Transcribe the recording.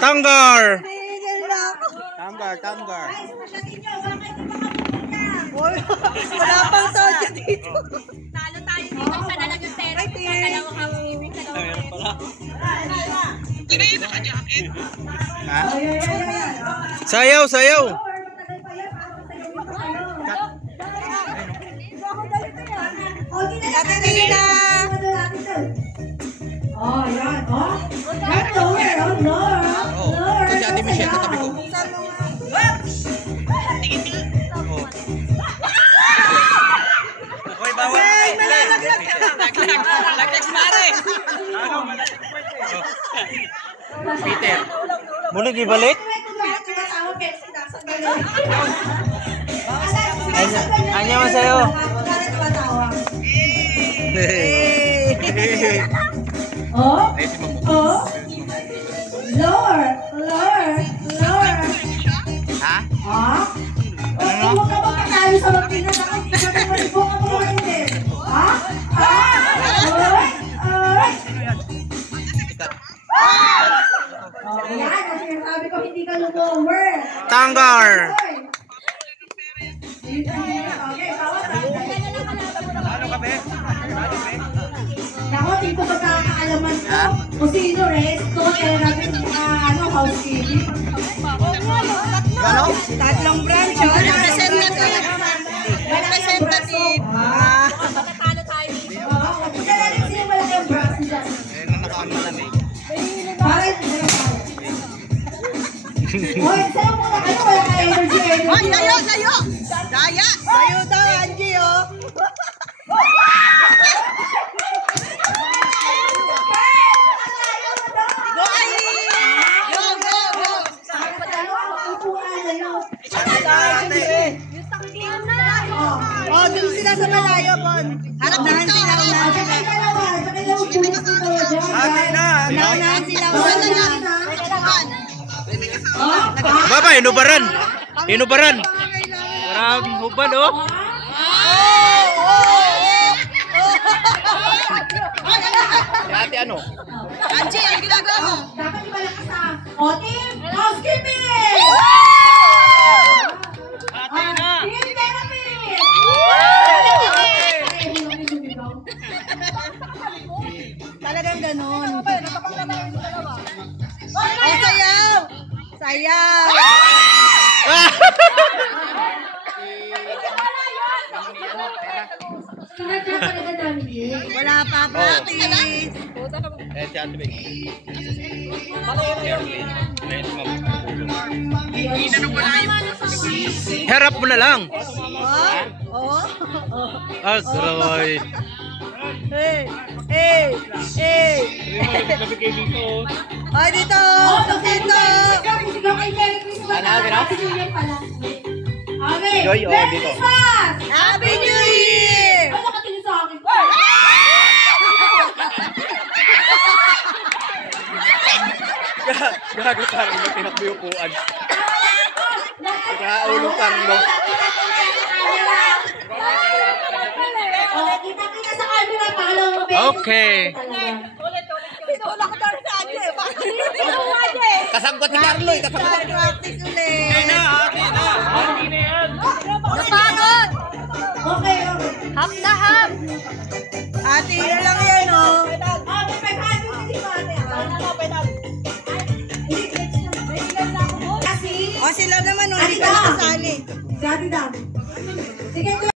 Tanggar. Wala pang sodya dito. Talo tayo dito. Sana lang yung therapy. Dalawang housekeeping sa loob. Sayaw, sayaw. Katina! Oh, yan. Oh. Yan, lower. Oh, lower. Lower. Ito si Ate Michelle, katabi ko. Hoy, bawal. Hey, malalaglag ka. Laglag si Mare. Peter. Muli gibalik? Anya man sa'yo. Oh. Oh. Lower. Lower. Lower. Ha? Ha? Huwag mo ka magkakalo sa magpina na hindi ka na malibok ang mga hindi. Ha? Ha? Alright? Alright? Oh, yan. Ang sinasabi ko, hindi ka lumower. Tanggar. Okay, bawat Ano ka, be? Ako, dito pagkakaalaman ko kung sino resto, kaya natin housekeeping. Tatlong branch, oh. Representative. Representative. Talo tayo dito. Kaya natin sino malaki ang brass nila. Nakaan malamig. Para ito na tayo. Hoy, sa'yo muna kayo, wala ka energy. Ay, layo, layo. Daya. Layo daw, Angie, oh. Go, Aileen. Go, go, go. Oh, dun sila sa malayo, Bon. Harap na sila. Naunahan sila. Baba, inubaran. Inubaran. Parang hubad, oh. Ate, ano? Angie, ang ginagawa mo? Dapat malakas na. O, team housekeeping! Ate na! Team therapy! Talagang ganun. Oh, sayaw! Sayaw! Wala pa, practice. Eh, si Ate Beng. Harap mo na lang. Oh, oh. Agroy. Hey, hey, hey. Oh, dito, dito. Okay, Joy, oh, Merry dito. Christmas! Happy New Year! Ano nakatingin sa akin? Gago parang may pinakbuyukuan. Nakaulo parang daw. Oh, kita-kita sa camera, pakalaw mo. Okay. Pinula ko daw sa Ate. Kasanggot ni Carlo, kasanggot. Practice ulit. Napagod! Okay, okay. Hap na hap! Ate, yun lang yan, oh. Ah, may 500 na dito, ate. Oh, sila naman, oh. Ate Hindi ka Dam. nakasali. Si Ate Dam. Sige,